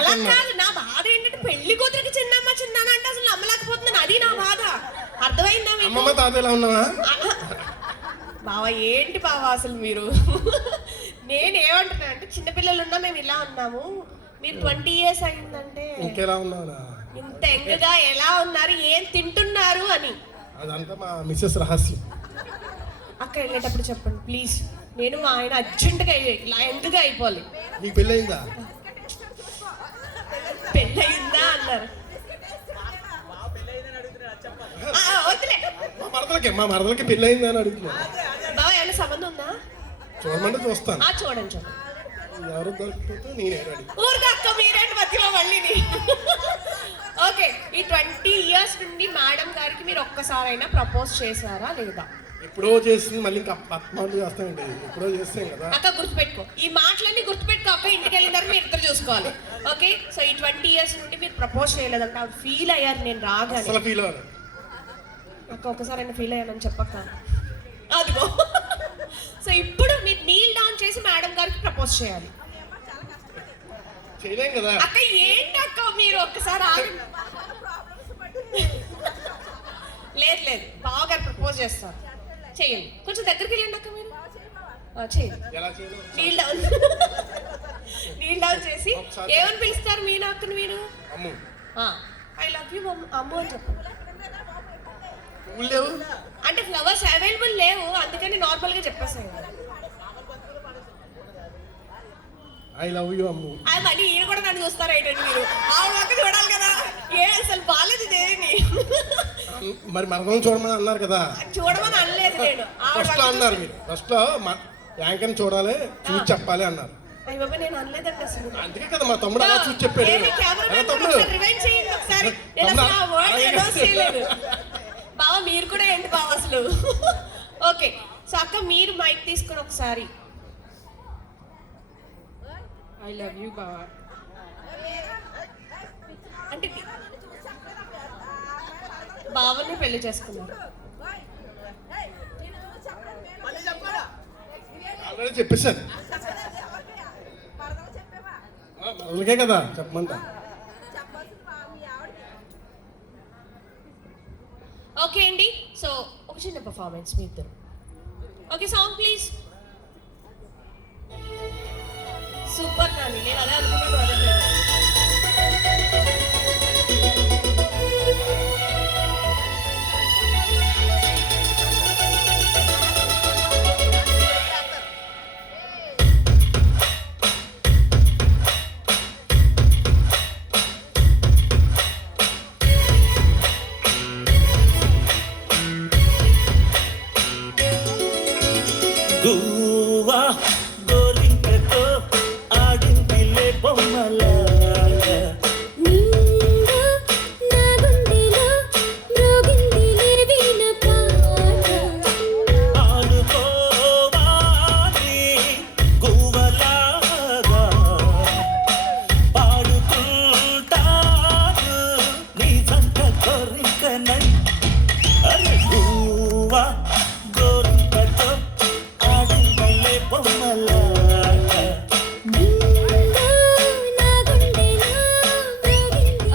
అలా కాదు, నా బాధ ఏంటంటే పెళ్లి కూతురికి చిన్నమ్మ చిన్నాన్న అంటే అసలు నమ్మలేకపోతున్నాను. అది నా బాధ. అర్థమైందా మీకు? అమ్మమ్మ తాత ఎలా ఉన్నావా బావా? ఏంటి బావా అసలు మీరు? నేనేమంటున్నా అంటే చిన్నపిల్లలు ఉన్నా మేము ఇలా ఉన్నాము, మీరు 20 years అయిందంటే ఇంకెలా ఉన్నావునా ఇంత ఎంగగా ఎలా ఉన్నారు, ఏం తింటున్నారు అని. అదంతా మా మిస్సెస్ రహస్యం. అక్క వెళ్ళేటప్పుడు చెప్పండి ప్లీజ్. నేను మా ఆయన అర్జెంటుగా ఇలా ఎందుకు అయిపోవాలి. నీకు పెళ్ళయిందా? పెళ్ళయిందా అన్నారు. వద్దులే, మా మరదలకి పెళ్ళయిందా అని అడుగుతున్నా. బావ ఏమైనా సంబంధం ఉందా? చూడమంటే చూస్తాను. చూడండి చూడండి. ఎవరు దొరికిపోతే నేనే రెడీ. ఊరుగా అక్క, మీరేంటి మధ్యలో మళ్ళీ. ఓకే, ఈ 20 years నుండి మేడం గారికి మీరు ఒక్కసారైనా ప్రపోజ్ చేశారా లేదా? ఎప్పుడో చేసింది, మళ్ళీ ఇంకా పద్మాలు చేస్తామండి. ఎప్పుడో చేస్తాం కదా అక్క. గుర్తుపెట్టుకో, ఈ మాటలన్నీ గుర్తుపెట్టుకో అక్క. ఇంటికి వెళ్ళిన తర్వాత మీరు ఇద్దరు చూసుకోవాలి. ఓకే, సో ఈ 20 years నుండి మీరు ప్రపోజ్ చేయలేదంట. ఆవిడ ఫీల్ అయ్యారు నేను రాగానే. అసలు ఫీల్ అవ్వాలి అక్క ఒక్కసారి అయినా ఫీల్ అయ్యానని చెప్పక్క. అదిగో. సో ఇప్పుడు మీరు నీల్ డౌన్ చేసి మేడం గారికి ప్రపోజ్ చేయాలి. చేయలేం కదా అక్క. ఏంటి అక్క మీరు ఒక్కసారి ఆగండి. లేదు లేదు, బావగారు ప్రపోజ్ చేస్తారు. చేయండి, కొంచెం దగ్గరికి వెళ్ళండి అక్క. మీరు చేయండి. ఎలా చేయడం? నీల్ డౌన్. నీల్ డౌన్ చేసి ఏమని పిలుస్తారు మీ అక్కను మీరు? అమ్ము. ఐ లవ్ యూ అమ్ము అని చెప్పండి. పువ్వులు లేవు అంటే ఫ్లవర్స్ అవైలబుల్ లేవు, అందుకని నార్మల్ గా చెప్పేసాను. ఐ లవ్ యూ అమ్ము. అది మళ్ళీ ఈయన కూడా నన్ను చూస్తారు ఏంటండి మీరు? ఆవిడ అక్క చూడాలి కదా. ఏ అసలు బాగాలేదు దేని. మరి మరదలను చూడమని అన్నారు కదా. చూడమని అనలేదు నేను. ఫస్ట్ లో అన్నారు మీరు. ఫస్ట్ లో యాంకర్ని చూడాలి, చూసి చెప్పాలి అన్నారు. అయ్య బాబా, నేను అనలేదండి అసలు. అందుకే కదా మా తమ్ముడు అలా చూసి చెప్పాడు. తమ్ముడు బావ మీరు కూడా ఏంటి బావ అసలు. ఓకే, సో అక్క మీరు మైక్ తీసుకుని ఒకసారి ఐ లవ్ యూ బావా అంటే బావని పెళ్లి చేసుకున్నారు. ఆల్రెడీ చెప్పేశాను. మొదలుకే కదా చెప్పమంటా. ఓకే అండి, సో ఒక చిన్న పర్ఫార్మెన్స్ మీ ఇద్దరు. Okay, song please. Super Nani, నేను అదే అనుకున్నాను. గువ్వా గోరింకతో ఆడిందిలే బొమ్మలాగా, నింగా నా గుండెలో మ్రోగిందిలే వీణ పాట. ఆడుకోవాలి గువ్వలాగా, పాడుకుంటాను నీ జంట కోరికనై. అరే గువ్వా గోరింకతో ఆడిందిలే బొమ్మలాగా.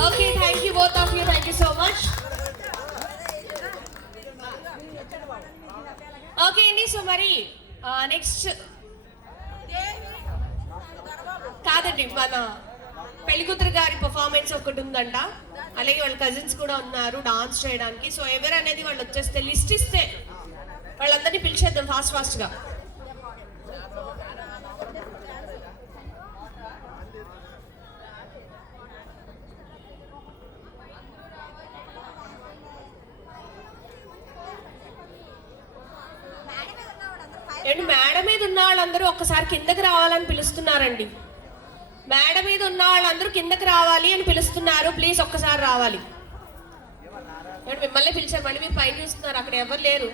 Okay, thank you both of you, thank you so much. Okay అండి, సో మరి నెక్స్ట్ కాదండి, మన పెళ్లికూతురు గారి పర్ఫార్మెన్స్ ఒకటి ఉందంట. అలాగే వాళ్ళ కజిన్స్ కూడా ఉన్నారు డాన్స్ చేయడానికి. సో ఎవరు అనేది వాళ్ళు వచ్చేస్తే లిస్ట్ ఇస్తే వాళ్ళందరినీ పిలిచేద్దాం ఫాస్ట్ గా. ఏంటి మేడ మీద ఉన్న వాళ్ళందరూ ఒక్కసారి కిందకి రావాలని పిలుస్తున్నారండి. మేడ మీద ఉన్న వాళ్ళందరూ కిందకి రావాలి అని పిలుస్తున్నారు. ప్లీజ్ ఒక్కసారి రావాలి. మిమ్మల్ని పిలిచారు, మళ్ళీ మీరు పైన చూస్తున్నారు, అక్కడ ఎవరు లేరు.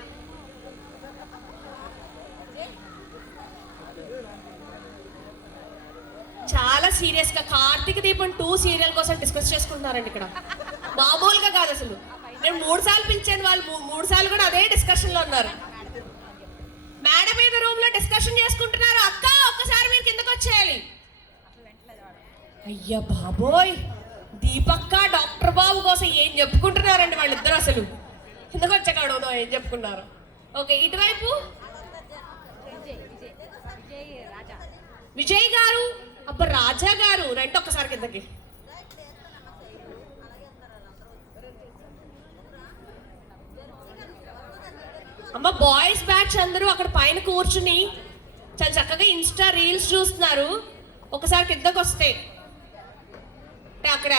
చాలా సీరియస్ గా కార్తీక దీపం 2 సీరియల్ కోసం డిస్కస్ చేసుకుంటున్నారండి ఇక్కడ. మామూలుగా కాదు అసలు. నేను 3 సార్లు పిలిచాను, వాళ్ళు 3 సార్లు కూడా అదే డిస్కషన్ లో ఉన్నారు. మేడ మీద రూమ్ లో డిస్కషన్ చేసుకుంటున్నారు. అక్క ఒక్కసారి మీరు కిందకి వచ్చేయాలి. అయ్యా బాబోయ్, దీపక్క డాక్టర్ బాబు కోసం ఏం చెప్పుకుంటున్నారండి వాళ్ళిద్దరు. అసలు కిందకు వచ్చాక అడుగుదాం ఏం చెప్పుకున్నారు. ఓకే, ఇటువైపు విజయ్ గారు, అబ్బా రాజా గారు, రండి ఒక్కసారి కిందకి. అమ్మ బాయ్స్ బ్యాచ్ అందరూ అక్కడ పైన కూర్చుని చాలా చక్కగా ఇన్స్టా రీల్స్ చూస్తున్నారు. ఒకసారి కిందకు వస్తే అంటే అక్కడ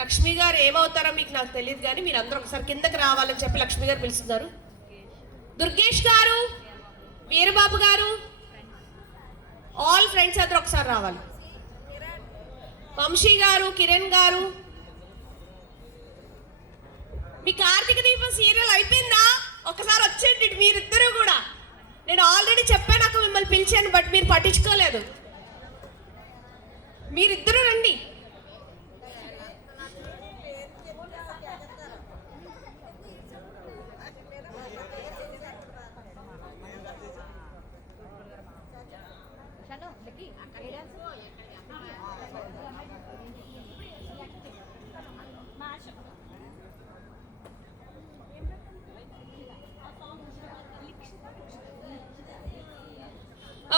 లక్ష్మి గారు ఏమవుతారో మీకు నాకు తెలియదు, కానీ మీరు అందరూ ఒకసారి కిందకి రావాలని చెప్పి లక్ష్మి గారు పిలుస్తున్నారు. దుర్గేష్ గారు, వీరబాబు గారు, ఆల్ ఫ్రెండ్స్ అందరూ ఒకసారి రావాలి. వంశీ గారు, కిరణ్ గారు, మీ కార్తీక దీపం సీరియల్ అయిపోయిందా? ఒకసారి వచ్చేయండి మీరిద్దరూ కూడా. నేను ఆల్రెడీ చెప్పాను నాకు మిమ్మల్ని పిలిచాను, బట్ మీరు పట్టించుకోలేదు. మీరిద్దరూ రండి.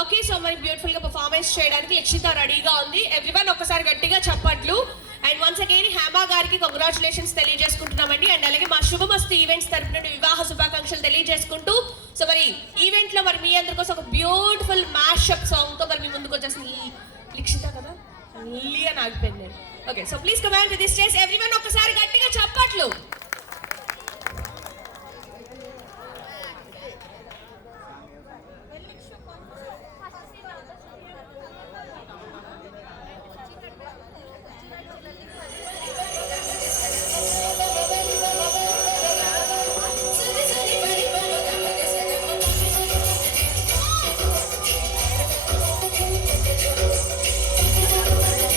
ఓకే, సో మరి బ్యూటిఫుల్ గా పర్ఫార్మెన్స్ చేయడానికి లక్షిత రెడీగా ఉంది. ఎవ్రీవన్ ఒకసారి గట్టిగా చప్పట్లు. అండ్ వన్స్ అగైన్ హేమా గారికి కంగ్రాచులేషన్స్ తెలియజేసుకుంటున్నామండి. అండ్ అలాగే మా శుభమస్తు ఈవెంట్స్ తరపున వివాహ శుభాకాంక్షలు తెలియజేసుకుంటూ, సో మరి ఈవెంట్ లో మరి మీ అందరి కోసం ఒక బ్యూటిఫుల్ మ్యాషప్ సాంగ్ తో మరి మీ ముందుకు వచ్చేసింది లిక్షిత కదా, మళ్ళీ అని ఆగిపోయింది. Okay, so please command to this stage. Everyone ఒకసారి గట్టిగా చప్పట్లు.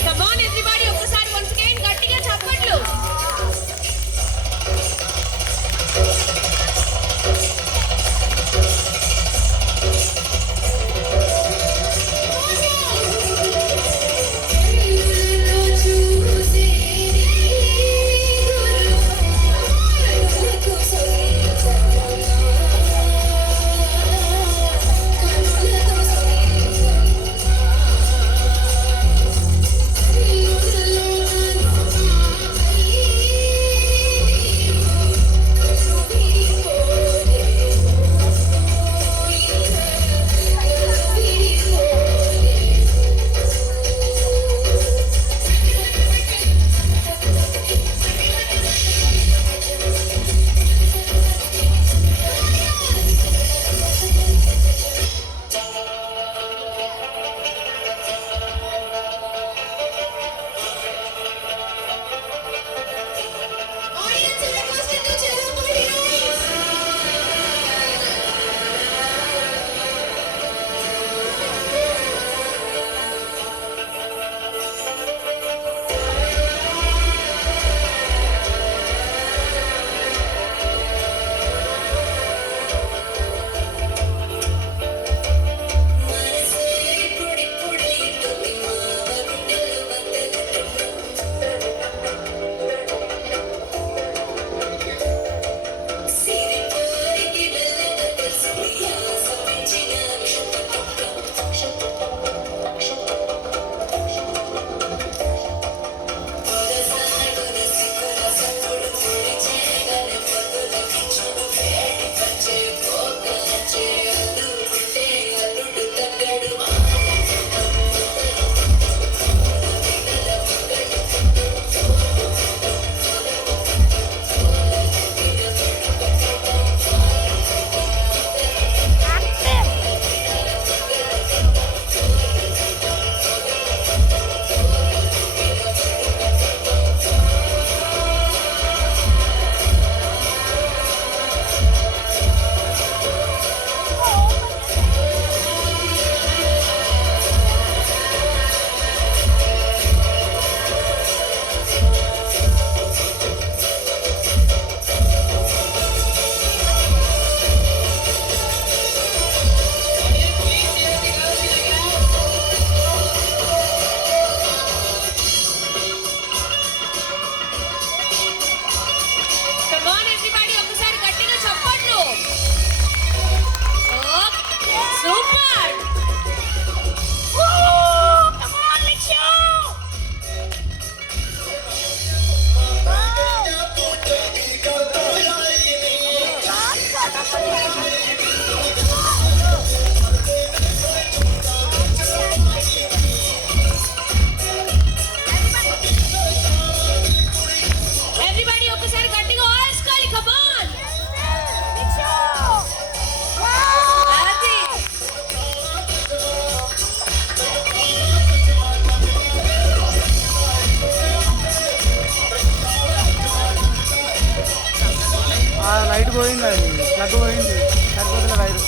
Come on everybody, ఒక్కసారి once again గట్టిగా చప్పట్లు. పోయింది, అది ప్లగ్ పోయింది, సరిపోతున్న వైరు.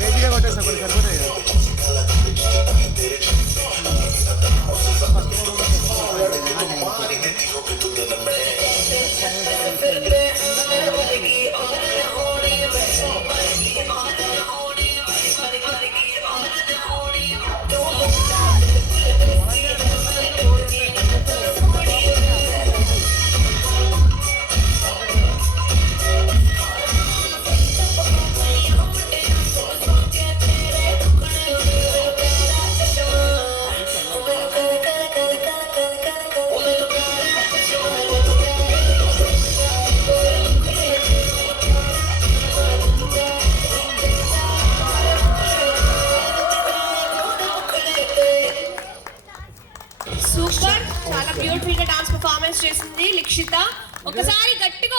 బేబీగా కొట్టేస్తా, కొన్ని సరిపోతాయి కదా. సూపర్, చాలా బ్యూటిఫుల్ గా డాన్స్ పర్ఫార్మెన్స్ చేసింది లిక్షిత. ఒకసారి గట్టిగా